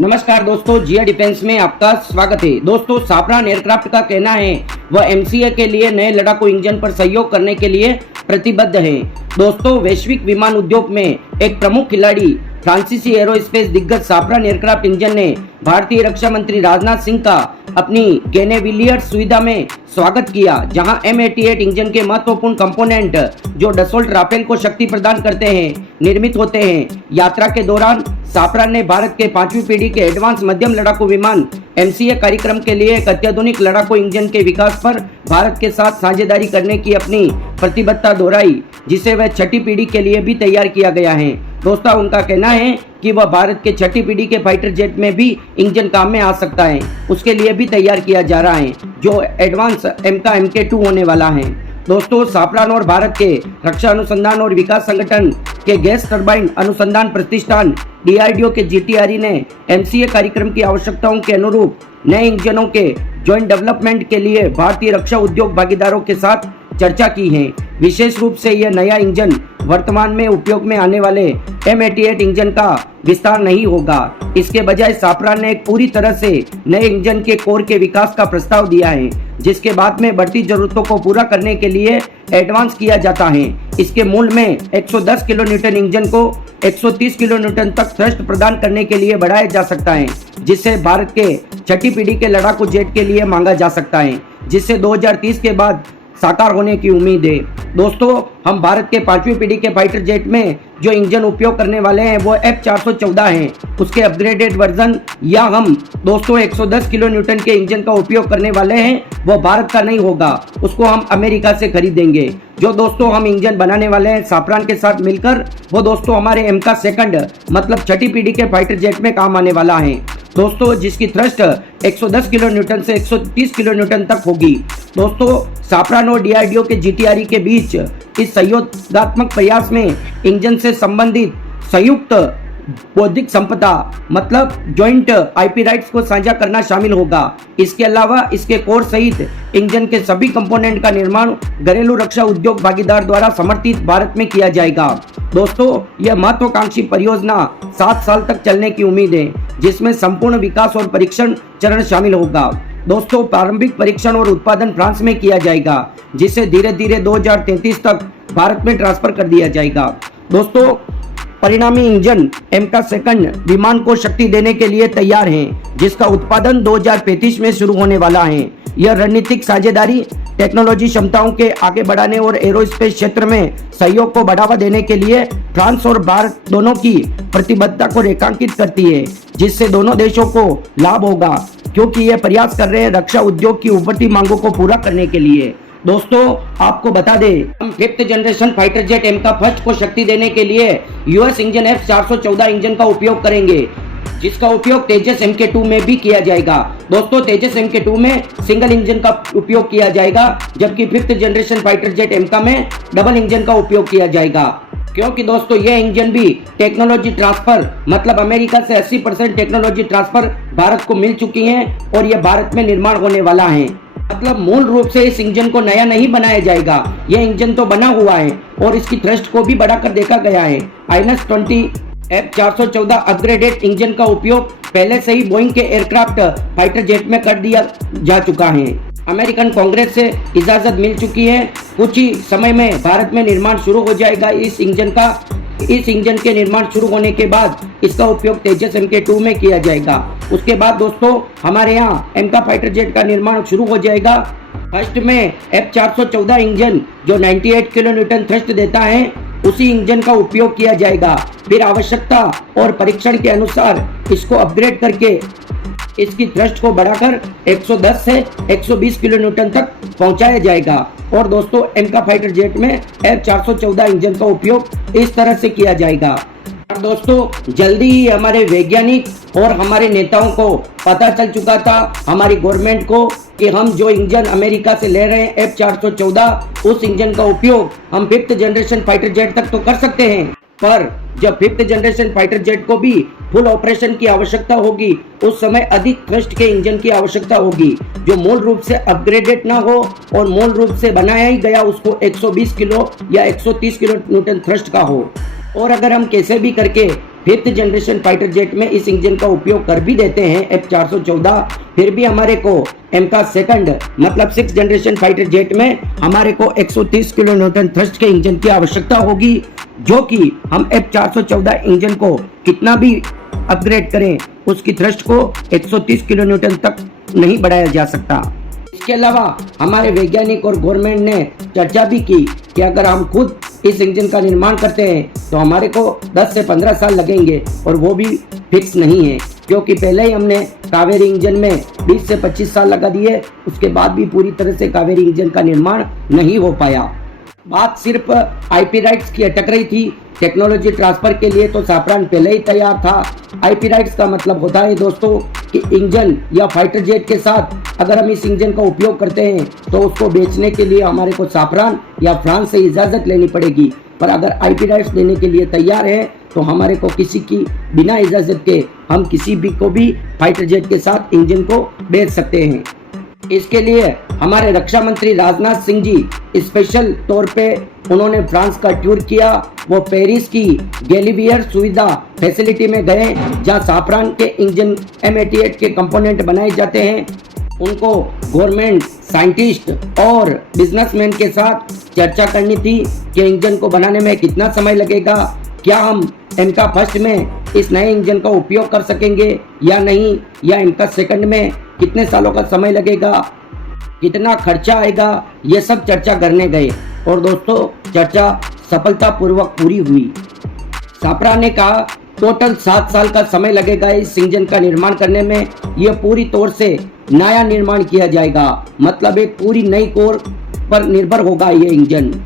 नमस्कार दोस्तों, जिया डिफेंस में आपका स्वागत है। दोस्तों, साफरान एयरक्राफ्ट का कहना है वह एमसीए के लिए नए लड़ाकू इंजन पर सहयोग करने के लिए प्रतिबद्ध है। दोस्तों, वैश्विक विमान उद्योग में एक प्रमुख खिलाड़ी फ्रांसीसी एरोस्पेस दिग्गज साफरान एयरक्राफ्ट इंजन ने भारतीय रक्षा मंत्री राजनाथ सिंह का अपनी गेनेविलियर्स सुविधा में स्वागत किया, जहां M88 इंजन के महत्वपूर्ण कंपोनेंट जो डसोल्ट राफेल को शक्ति प्रदान करते हैं निर्मित होते हैं। यात्रा के दौरान साफरान ने भारत के 5वीं पीढ़ी के एडवांस मध्यम लड़ाकू विमान एमसीए कार्यक्रम के लिए एक अत्याधुनिक लड़ाकू इंजन के विकास पर भारत के साथ साझेदारी करने की अपनी प्रतिबद्धता दोहराई, जिसे वह छठी पीढ़ी के लिए भी तैयार किया गया है। दोस्तों, उनका कहना है कि वह भारत के छठी पीढ़ी के फाइटर जेट में भी इंजन काम में आ सकता है, उसके लिए भी तैयार किया जा रहा है, जो एडवांस MK2 होने वाला है। दोस्तों, साफरान और भारत के रक्षा अनुसंधान और विकास संगठन के गैस टरबाइन अनुसंधान प्रतिष्ठान DRDO के GTRE ने एमसीए कार्यक्रम की आवश्यकताओं के अनुरूप नए इंजनों के ज्वाइंट डेवलपमेंट के लिए भारतीय रक्षा उद्योग भागीदारों के साथ चर्चा की है। विशेष रूप से यह नया इंजन वर्तमान में उपयोग में आने वाले M88 इंजन का विस्तार नहीं होगा। इसके बजाय साफरान ने एक पूरी तरह से नए इंजन के कोर के विकास का प्रस्ताव दिया है, जिसके बाद में बढ़ती जरूरतों को पूरा करने के लिए एडवांस किया जाता है। इसके मूल में 110 किलोन्यूटन इंजन को 130 किलोन्यूटन तक थ्रस्ट प्रदान करने के लिए बढ़ाया जा सकता है, जिससे भारत के छठी पीढ़ी के लड़ाकू जेट के लिए मांगा जा सकता है, जिससे 2030 के बाद साकार होने की उम्मीद है। दोस्तों, हम भारत के 5वीं पीढ़ी के फाइटर जेट में जो इंजन उपयोग करने वाले हैं वो F414 है। उसके अपग्रेडेड वर्जन या हम दोस्तों 110 किलो न्यूटन के इंजन का उपयोग करने वाले हैं, वो भारत का नहीं होगा, उसको हम अमेरिका से खरीदेंगे। जो दोस्तों हम इंजन बनाने वाले हैं साफरान के साथ मिलकर, वो दोस्तों हमारे MK2 मतलब छठी पीढ़ी के फाइटर जेट में काम आने वाला है दोस्तों, जिसकी थ्रस्ट 110 किलो न्यूटन से 130 किलो न्यूटन तक होगी। दोस्तों, साफरान और DRDO के GTRE के बीच इस सहयोगात्मक प्रयास में इंजन से संबंधित संयुक्त बौद्धिक संपदा मतलब जॉइंट IP राइट्स को साझा करना शामिल होगा। इसके अलावा इसके कोर सहित इंजन के सभी कंपोनेंट का निर्माण घरेलू रक्षा उद्योग भागीदार द्वारा समर्थित भारत में किया जाएगा। दोस्तों, यह महत्वाकांक्षी परियोजना 7 साल तक चलने की उम्मीद है, जिसमें संपूर्ण विकास और परीक्षण चरण शामिल होगा। दोस्तों, प्रारंभिक परीक्षण और उत्पादन फ्रांस में किया जाएगा, जिसे धीरे धीरे 2033 तक भारत में ट्रांसफर कर दिया जाएगा। दोस्तों, परिणामी इंजन MK2 विमान को शक्ति देने के लिए तैयार है, जिसका उत्पादन 2035 में शुरू होने वाला है। यह रणनीतिक साझेदारी टेक्नोलॉजी क्षमताओं के आगे बढ़ाने और एरोस्पेस क्षेत्र में सहयोग को बढ़ावा देने के लिए फ्रांस और भारत दोनों की प्रतिबद्धता को रेखांकित करती है, जिससे दोनों देशों को लाभ होगा, क्योंकि ये प्रयास कर रहे हैं रक्षा उद्योग की उभरती मांगों को पूरा करने के लिए। दोस्तों, आपको बता दें, हम 5th generation fighter jet MK1 को शक्ति देने के लिए US इंजन F414 इंजन का उपयोग करेंगे, जिसका उपयोग तेजस MK2 में भी किया जाएगा। दोस्तों, तेजस MK2 में सिंगल इंजन का उपयोग किया जाएगा, जबकि 5th generation fighter jet MK में डबल इंजन का उपयोग किया जाएगा, क्योंकि दोस्तों यह इंजन भी टेक्नोलॉजी ट्रांसफर मतलब अमेरिका से 80% टेक्नोलॉजी ट्रांसफर भारत को मिल चुकी है और यह भारत में निर्माण होने वाला है। मतलब मूल रूप से इस इंजन को नया नहीं बनाया जाएगा, यह इंजन तो बना हुआ है और इसकी थ्रस्ट को भी बढ़ाकर देखा गया है। -20 F414 अपग्रेडेड इंजन का उपयोग पहले से ही बोइंग के एयरक्राफ्ट फाइटर जेट में कर दिया जा चुका है। अमेरिकन कांग्रेस से इजाजत मिल चुकी है। कुछ ही समय में भारत में निर्माण शुरू हो जाएगा इस इंजन का। इस इंजन के निर्माण शुरू होने के बाद इसका उपयोग तेजस MK2 में किया जाएगा। उसके बाद दोस्तों हमारे यहाँ MK फाइटर जेट का निर्माण शुरू हो जाएगा। फर्स्ट में F414 इंजन जो 98 किलो न्यूटन थ्रस्ट देता है, उसी इंजन का उपयोग किया जाएगा। फिर आवश्यकता और परीक्षण के अनुसार इसको अपग्रेड करके इसकी थ्रस्ट को बढ़ाकर 110 से 120 किलो न्यूटन तक पहुंचाया जाएगा। और दोस्तों MK फाइटर जेट में F414 इंजन का उपयोग इस तरह से किया जाएगा। और दोस्तों, जल्दी ही हमारे वैज्ञानिक और हमारे नेताओं को पता चल चुका था, हमारी गवर्नमेंट को, कि हम जो इंजन अमेरिका से ले रहे हैं F414, उस इंजन का उपयोग हम 5th जनरेशन फाइटर जेट तक तो कर सकते हैं, पर जब 5th जनरेशन फाइटर जेट को भी फुल ऑपरेशन की आवश्यकता होगी, उस समय अधिक थ्रस्ट के इंजन की आवश्यकता होगी, जो मूल रूप से अपग्रेडेड ना हो और मूल रूप से बनाया ही गया उसको 120 किलो या 130 किलो न्यूटन थ्रस्ट का हो। और अगर हम कैसे भी करके 5th जनरेशन फाइटर जेट में इस इंजन का उपयोग कर भी देते हैं F414, फिर भी हमारे को एम का सेकंड मतलब 6th जनरेशन फाइटर जेट में हमारे को 130 किलो न्यूटन थ्रस्ट के इंजन की आवश्यकता होगी, जो कि हम F414 इंजन को कितना भी अपग्रेड करें उसकी थ्रस्ट को 130 किलो न्यूटन तक नहीं बढ़ाया जा सकता। इसके अलावा हमारे वैज्ञानिक और गवर्नमेंट ने चर्चा भी की कि अगर हम खुद इस इंजन का निर्माण करते हैं तो हमारे को 10 से 15 साल लगेंगे, और वो भी फिक्स नहीं है, क्योंकि पहले ही हमने कावेरी इंजन में 20 से 25 साल लगा दिए, उसके बाद भी पूरी तरह से कावेरी इंजन का निर्माण नहीं हो पाया। बात सिर्फ आईपी राइट्स की अटक रही थी, टेक्नोलॉजी ट्रांसफर के लिए तो साफरान पहले ही तैयार था। आईपी राइट्स का मतलब होता है दोस्तों कि इंजन या फाइटर जेट के साथ अगर हम इस इंजन का उपयोग करते हैं तो उसको बेचने के लिए हमारे को साफरान या फ्रांस से इजाज़त लेनी पड़ेगी, पर अगर आईपी राइट्स देने के लिए तैयार है तो हमारे को किसी की बिना इजाज़त के हम किसी भी को भी फाइटर जेट के साथ इंजन को बेच सकते हैं। इसके लिए हमारे रक्षा मंत्री राजनाथ सिंह जी स्पेशल तौर पे उन्होंने फ्रांस का टूर किया। वो पेरिस की गैलीवियर सुविधा फैसिलिटी में गए, जहां साफरान के इंजन M88 के कंपोनेंट बनाए जाते हैं। उनको गवर्नमेंट, साइंटिस्ट और बिजनेसमैन के साथ चर्चा करनी थी कि इंजन को बनाने में कितना समय लगेगा, क्या हम एमका फर्स्ट में इस नए इंजन का उपयोग कर सकेंगे या नहीं, या एमका सेकंड में कितने सालों का समय लगेगा, कितना खर्चा आएगा, ये सब चर्चा करने गए। और दोस्तों चर्चा सफलतापूर्वक पूरी हुई। साफरान ने कहा टोटल 7 साल का समय लगेगा इस इंजन का निर्माण करने में। यह पूरी तौर से नया निर्माण किया जाएगा, मतलब एक पूरी नई कोर पर निर्भर होगा ये इंजन।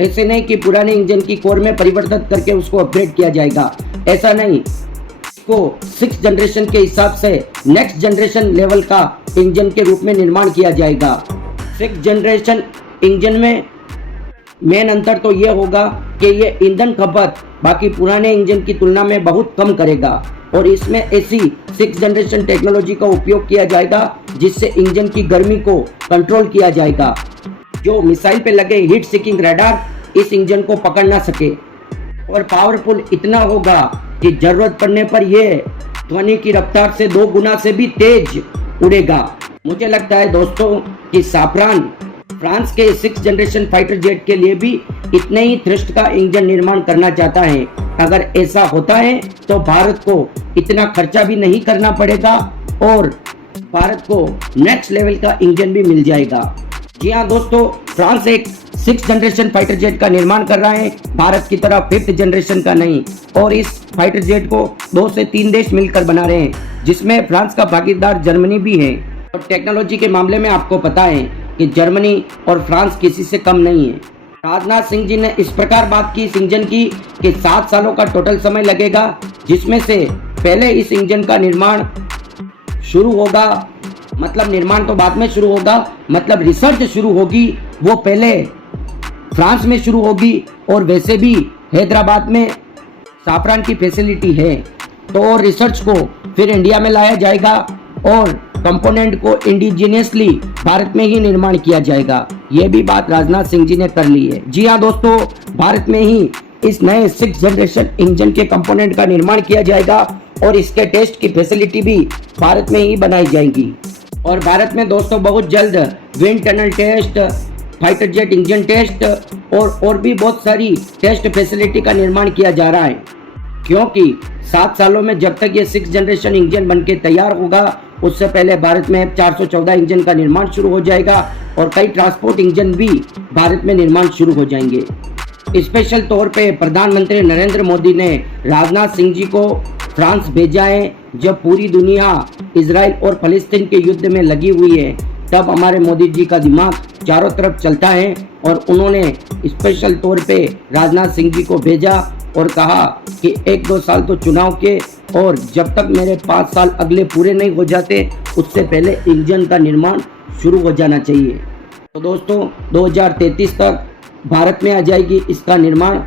ऐसे नहीं कि पुराने इंजन की कोर में परिवर्तित करके उसको अपग्रेड किया जाएगा, ऐसा नहीं। इसको 6th जनरेशन के हिसाब से नेक्स्ट जनरेशन लेवल का इंजन के रूप में निर्माण किया जाएगा। 6th जनरेशन इंजन में मेन अंतर तो ये होगा कि ये ईंधन खपत बाकी पुराने इंजन की तुलना में बहुत कम करेगा, और इसमें ऐसी 6th जनरेशन टेक्नोलॉजी का उपयोग किया जाएगा जिससे इंजन की गर्मी को कंट्रोल किया जाएगा, जो मिसाइल पे लगे हीट सीकिंग रडार इस इंजन को पकड़ ना सके, और पावरफुल इतना होगा कि जरूरत पड़ने पर यह ध्वनि की रफ्तार से 2 गुना से भी तेज उड़ेगा। मुझे लगता है दोस्तों कि साफरान फ्रांस के 6th जनरेशन फाइटर जेट के लिए भी इतने ही थ्रस्ट का इंजन निर्माण करना चाहता है। अगर ऐसा होता है तो भारत को इतना खर्चा भी नहीं करना पड़ेगा और भारत को नेक्स्ट लेवल का इंजन भी मिल जाएगा। जी हाँ दोस्तों, फ्रांस एक 6th जनरेशन फाइटर जेट का निर्माण कर रहा है, भारत की तरह 5th जनरेशन का नहीं, और इस फाइटर जेट को 2 से 3 देश मिलकर बना रहे हैं, जिसमें फ्रांस का भागीदार जर्मनी भी है। और टेक्नोलॉजी के मामले में आपको पता है कि जर्मनी और फ्रांस किसी से कम नहीं है। राजनाथ सिंह जी ने इस प्रकार बात की इस इंजन की कि 7 सालों का टोटल समय लगेगा, जिसमें से पहले इस इंजन का निर्माण शुरू होगा, मतलब निर्माण तो बाद में शुरू होगा, मतलब रिसर्च शुरू होगी वो पहले फ्रांस में शुरू होगी, और वैसे भी हैदराबाद में साफरान की फैसिलिटी है, तो रिसर्च को फिर इंडिया में लाया जाएगा और कंपोनेंट को इंडिजिनियसली भारत में ही निर्माण किया जाएगा। ये भी बात राजनाथ सिंह जी ने कर ली है। जी हाँ दोस्तों, भारत में ही इस नए 6th जनरेशन इंजन के कंपोनेंट का निर्माण किया जाएगा और इसके टेस्ट की फैसिलिटी भी भारत में ही बनाई जाएगी। और भारत में दोस्तों बहुत जल्द wind tunnel test, fighter jet engine test और भी बहुत सारी टेस्ट फैसिलिटी का निर्माण किया जा रहा है, क्योंकि 7 सालों में जब तक ये 6th जनरेशन इंजन बनके तैयार होगा, उससे पहले भारत में F414 इंजन का निर्माण शुरू हो जाएगा और कई ट्रांसपोर्ट इंजन भी भारत में निर्माण शुरू हो जाएंगे। स्पेशल तौर पे प्रधानमंत्री नरेंद्र मोदी ने राजनाथ सिंह जी को फ्रांस भेजा है। जब पूरी दुनिया इजराइल और फलस्तीन के युद्ध में लगी हुई है, तब हमारे मोदी जी का दिमाग चारों तरफ चलता है, और उन्होंने स्पेशल तौर पे राजनाथ सिंह जी को भेजा और कहा कि 1-2 साल तो चुनाव के, और जब तक मेरे 5 साल अगले पूरे नहीं हो जाते उससे पहले इंजन का निर्माण शुरू हो जाना चाहिए। तो दोस्तों 2033 तक भारत में आ जाएगी इसका निर्माण,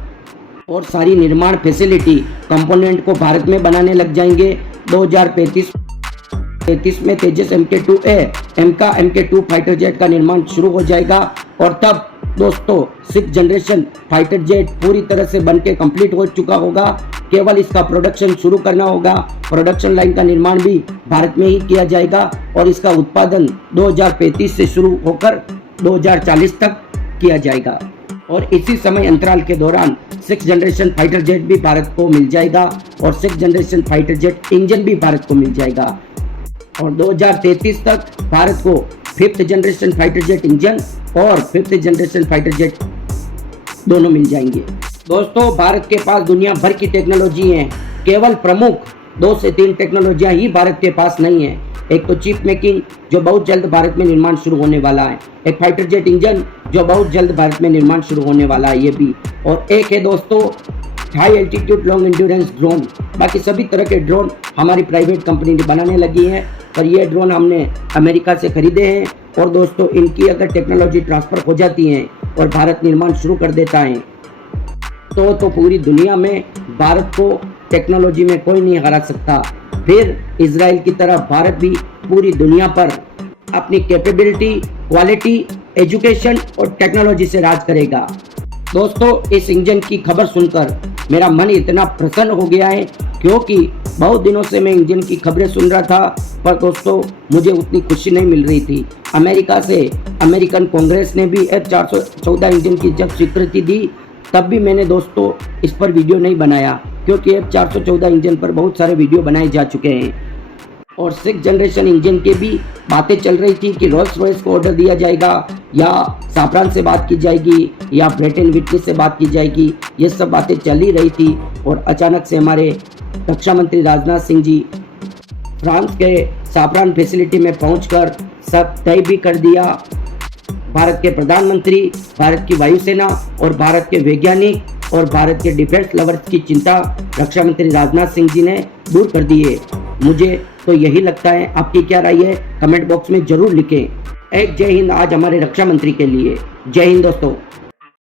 और सारी निर्माण फैसिलिटी कंपोनेंट को भारत में बनाने लग जाएंगे। 2035 में तेजस MK2A MK2 फाइटर जेट का निर्माण शुरू हो जाएगा, और तब दोस्तों 6th जनरेशन फाइटर जेट पूरी तरह से बनके कंप्लीट हो चुका होगा। केवल इसका प्रोडक्शन शुरू करना होगा। प्रोडक्शन लाइन का निर्माण भी भारत में ही किया जाएगा और इसका उत्पादन 2035 से शुरू होकर 2040 तक किया जाएगा। और इसी समय अंतराल के दौरान 6th जनरेशन फाइटर जेट भी भारत को मिल जाएगा और 6th generation fighter jet engine भी भारत को मिल जाएगा। और 2033 तक भारत को 5th generation fighter jet engine और 5th जनरेशन फाइटर जेट दोनों मिल जाएंगे। दोस्तों भारत के पास दुनिया भर की टेक्नोलॉजी है, केवल प्रमुख 2 से 3 टेक्नोलॉजियां ही भारत के पास नहीं है। एक तो चिप मेकिंग जो बहुत जल्द भारत में निर्माण शुरू होने वाला है, एक फाइटर जेट इंजन जो बहुत जल्द भारत में निर्माण शुरू होने वाला है ये भी, और एक है दोस्तों high altitude long endurance drone. बाकी सभी तरह के ड्रोन हमारी प्राइवेट कंपनी बनाने लगी है, पर ये ड्रोन हमने अमेरिका से खरीदे हैं। और दोस्तों इनकी अगर टेक्नोलॉजी ट्रांसफ़र हो जाती है और भारत निर्माण शुरू कर देता है तो पूरी दुनिया में भारत को टेक्नोलॉजी में कोई नहीं हरा सकता। फिर इजराइल की तरह भारत भी पूरी दुनिया पर अपनी कैपेबिलिटी, क्वालिटी, एजुकेशन और टेक्नोलॉजी से राज करेगा। दोस्तों इस इंजन की खबर सुनकर मेरा मन इतना प्रसन्न हो गया है क्योंकि बहुत दिनों से मैं इंजन की खबरें सुन रहा था, पर दोस्तों मुझे उतनी खुशी नहीं मिल रही थी। अमेरिका से अमेरिकन कांग्रेस ने भी F414 इंजन की जब स्वीकृति दी तब भी मैंने दोस्तों इस पर वीडियो नहीं बनाया क्योंकि F414 इंजन पर बहुत सारे वीडियो बनाए जा चुके हैं। और 6th जनरेशन इंजन के भी बातें चल रही थी कि रोल्स रॉयस को ऑर्डर दिया जाएगा या साफरान से बात की जाएगी या ब्रेट एंड व्हिटनी से बात की जाएगी, ये सब बातें चल ही रही थी। और अचानक से हमारे रक्षा मंत्री राजनाथ सिंह जी फ्रांस के साफरान फैसिलिटी में पहुंचकर सब तय भी कर दिया। भारत के प्रधानमंत्री, भारत की वायुसेना और भारत के वैज्ञानिक और भारत के डिफेंस लवर्स की चिंता रक्षा मंत्री राजनाथ सिंह जी ने दूर कर दी है। मुझे तो यही लगता है, आपकी क्या राय है कमेंट बॉक्स में जरूर लिखें। एक जय हिंद आज हमारे रक्षा मंत्री के लिए। जय हिंद दोस्तों।